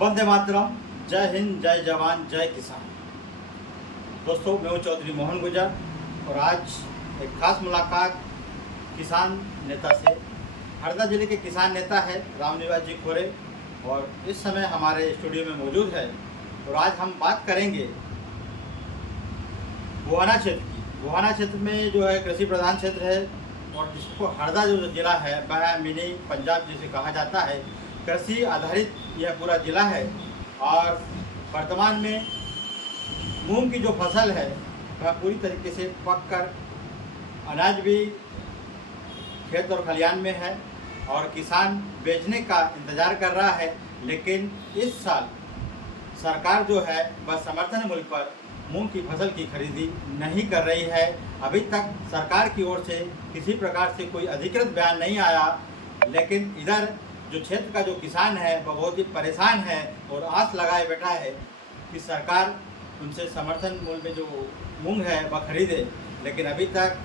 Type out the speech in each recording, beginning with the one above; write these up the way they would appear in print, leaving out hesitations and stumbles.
वंदे मातरम। जय हिंद, जय जवान, जय किसान। दोस्तों, मैं हूं चौधरी मोहन गुजर और आज एक खास मुलाकात किसान नेता से। हरदा जिले के किसान नेता है रामनिवास जी खोरे और इस समय हमारे स्टूडियो में मौजूद है। और आज हम बात करेंगे गोहाना क्षेत्र की। गोहाना क्षेत्र में जो है कृषि प्रधान क्षेत्र है और जिसको हरदा जो जिला है वह मिनी पंजाब जिसे कहा जाता है। कृषि आधारित यह पूरा जिला है और वर्तमान में मूंग की जो फसल है वह पूरी तरीके से पक कर अनाज भी खेत और खलियान में है और किसान बेचने का इंतज़ार कर रहा है। लेकिन इस साल सरकार जो है वह समर्थन मूल्य पर मूंग की फसल की खरीदी नहीं कर रही है। अभी तक सरकार की ओर से किसी प्रकार से कोई अधिकृत बयान नहीं आया। लेकिन इधर जो क्षेत्र का जो किसान है वह बहुत ही परेशान है और आस लगाए बैठा है कि सरकार उनसे समर्थन मूल्य में जो मूंग है वह खरीदे। लेकिन अभी तक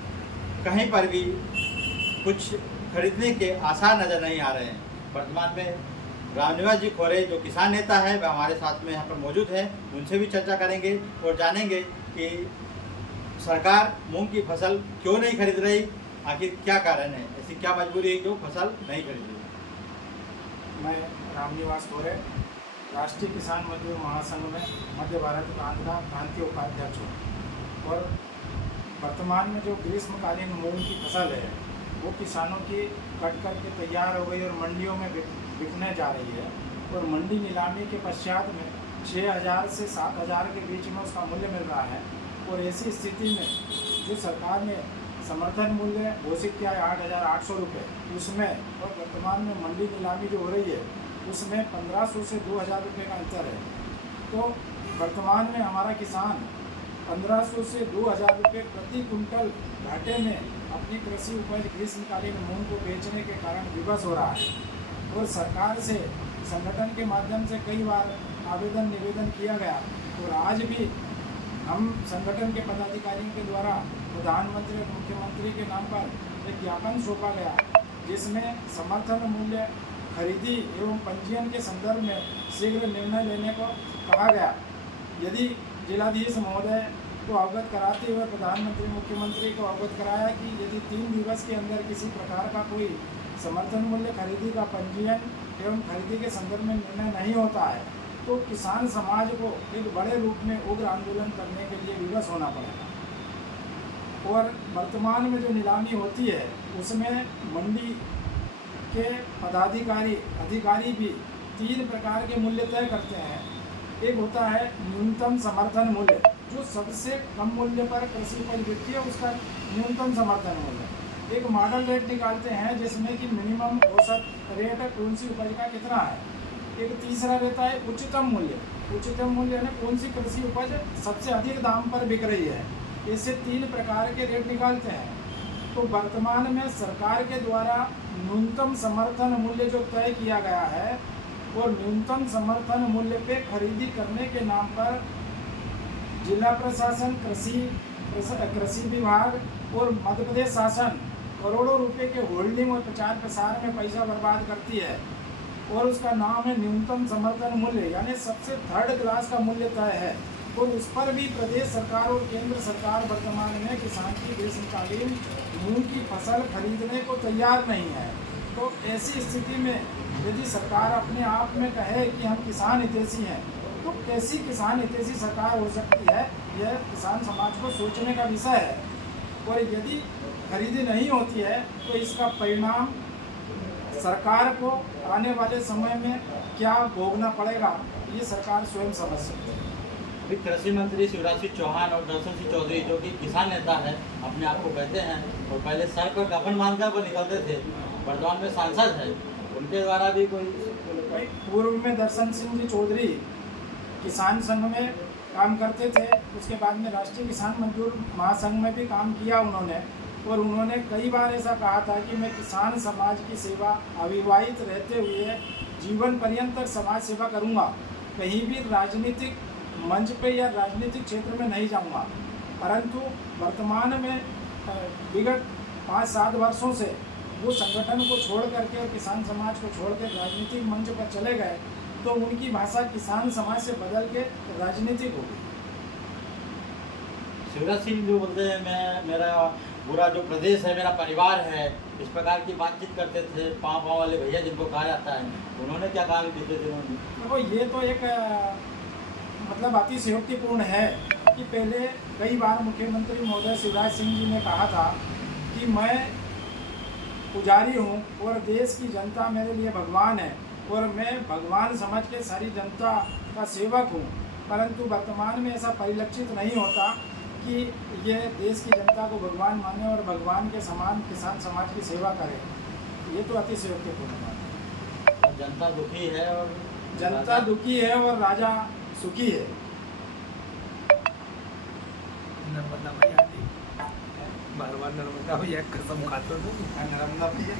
कहीं पर भी कुछ खरीदने के आसार नज़र नहीं आ रहे हैं। वर्तमान में रामनिवास जी खोरे जो किसान नेता है वह हमारे साथ में यहाँ पर मौजूद है। उनसे भी चर्चा करेंगे और जानेंगे कि सरकार मूंग की फसल क्यों नहीं खरीद रही, आखिर क्या कारण है, ऐसी क्या मजबूरी है जो फसल नहीं खरीद रही। मैं रामनिवास खोरे राष्ट्रीय किसान मजदूर महासंघ में मध्य भारत प्रांत का प्रांतीय उपाध्यक्ष हूँ। और वर्तमान में जो ग्रीष्मकालीन मूंग की फसल है वो किसानों की कट कर के तैयार हो गई और मंडियों में बिकने जा रही है। और मंडी नीलामी के पश्चात में 6,000 से 7,000 के बीच में उसका मूल्य मिल रहा है। और ऐसी स्थिति में जो सरकार ने समर्थन मूल्य घोषित किया है 8,800 रुपये, उसमें और वर्तमान में मंडी नीलामी जो हो रही है उसमें 1,500 से 2,000 रुपये का अंतर है। तो वर्तमान में हमारा किसान 1,500 से 2,000 रुपये प्रति कुंटल घाटे में अपनी कृषि उपज ग्रीष्मकालीन मूंग को बेचने के कारण विवश हो रहा है। और सरकार से संगठन के माध्यम से कई बार आवेदन निवेदन किया गया और आज भी हम संगठन के पदाधिकारियों के द्वारा प्रधानमंत्री और मुख्यमंत्री के नाम पर एक ज्ञापन सौंपा गया जिसमें समर्थन मूल्य खरीदी एवं पंजीयन के संदर्भ में शीघ्र निर्णय लेने को कहा गया। यदि जिलाधीश महोदय को अवगत कराते हुए प्रधानमंत्री मुख्यमंत्री को अवगत कराया कि यदि 3 दिवस के अंदर किसी प्रकार का कोई समर्थन मूल्य खरीदी का पंजीयन एवं खरीदी के संदर्भ में निर्णय नहीं होता है तो किसान समाज को एक बड़े रूप में उग्र आंदोलन करने के लिए विवश होना पड़ेगा। और वर्तमान में जो नीलामी होती है उसमें मंडी के पदाधिकारी अधिकारी भी 3 प्रकार के मूल्य तय करते हैं। एक होता है न्यूनतम समर्थन मूल्य, जो सबसे कम मूल्य पर कृषि उपज बिकती है उसका न्यूनतम समर्थन मूल्य। एक मॉडल रेट निकालते हैं जिसमें कि मिनिमम औसत रेट कौन सी उपज का कितना है। एक तीसरा रहता है उच्चतम मूल्य। उच्चतम मूल्य है कौन सी कृषि उपज सबसे अधिक दाम पर बिक रही है। ऐसे 3 प्रकार के रेट निकालते हैं। तो वर्तमान में सरकार के द्वारा न्यूनतम समर्थन मूल्य जो तय किया गया है और न्यूनतम समर्थन मूल्य पे खरीदी करने के नाम पर जिला प्रशासन, कृषि विभाग और मध्य प्रदेश शासन करोड़ों रुपए के होल्डिंग और प्रचार प्रसार में पैसा बर्बाद करती है। और उसका नाम है न्यूनतम समर्थन मूल्य, यानी सबसे 3rd क्लास का मूल्य तय है। और उस पर भी प्रदेश सरकार और केंद्र सरकार वर्तमान में किसान की ग्रीष्मकालीन मूंग की फसल खरीदने को तैयार नहीं है। तो ऐसी स्थिति में यदि सरकार अपने आप में कहे कि हम किसान हितैषी हैं तो कैसी किसान हितैषी सरकार हो सकती है, यह किसान समाज को सोचने का विषय है। और यदि खरीदी नहीं होती है तो इसका परिणाम सरकार को आने वाले समय में क्या भोगना पड़ेगा ये सरकार स्वयं समझ सकती है। अभी कृषि मंत्री शिवराज सिंह चौहान और दर्शन सिंह चौधरी जो कि किसान नेता है अपने आप को कहते हैं और पहले सर पर कफन बांधकर वो निकलते थे, वर्तमान में सांसद है, उनके द्वारा भी कोई पूर्व में दर्शन सिंह जी चौधरी किसान संघ में काम करते थे। उसके बाद में राष्ट्रीय किसान मजदूर महासंघ में भी काम किया उन्होंने। और उन्होंने कई बार ऐसा कहा था कि मैं किसान समाज की सेवा अविवाहित रहते हुए जीवन पर्यंत तक समाज सेवा करूंगा, कहीं भी राजनीतिक मंच पे या राजनीतिक क्षेत्र में नहीं जाऊंगा। परंतु वर्तमान में विगत 5-7 वर्षों से वो संगठन को छोड़ करके और किसान समाज को छोड़ कर राजनीतिक मंच पर चले गए। तो उनकी भाषा किसान समाज से बदल के राजनीतिक हो गई। शिवराज सिंह जो बोलते हैं मैं मेरा पूरा जो प्रदेश है मेरा परिवार है, इस प्रकार की बातचीत करते थे। पाँव वाले भैया जिनको कहा जाता है, उन्होंने क्या कहा बीते दिनों में? देखो ये तो एक मतलब अतिशयोक्तिपूर्ण है कि पहले कई बार मुख्यमंत्री महोदय शिवराज सिंह जी ने कहा था कि मैं पुजारी हूँ और देश की जनता मेरे लिए भगवान है और मैं भगवान समझ के सारी जनता का सेवक हूँ। परंतु वर्तमान में ऐसा परिलक्षित नहीं होता कि ये देश की जनता को भगवान माने और भगवान के समान किसान समाज की सेवा करे। ये तो अतिशयोक्तिपूर्ण बात है। जनता दुखी है और जनता दुखी है और राजा सुखी है। नर्मदा भैया बार बार नर्मदा भैया कसम खाते हो। नर्मदा भैया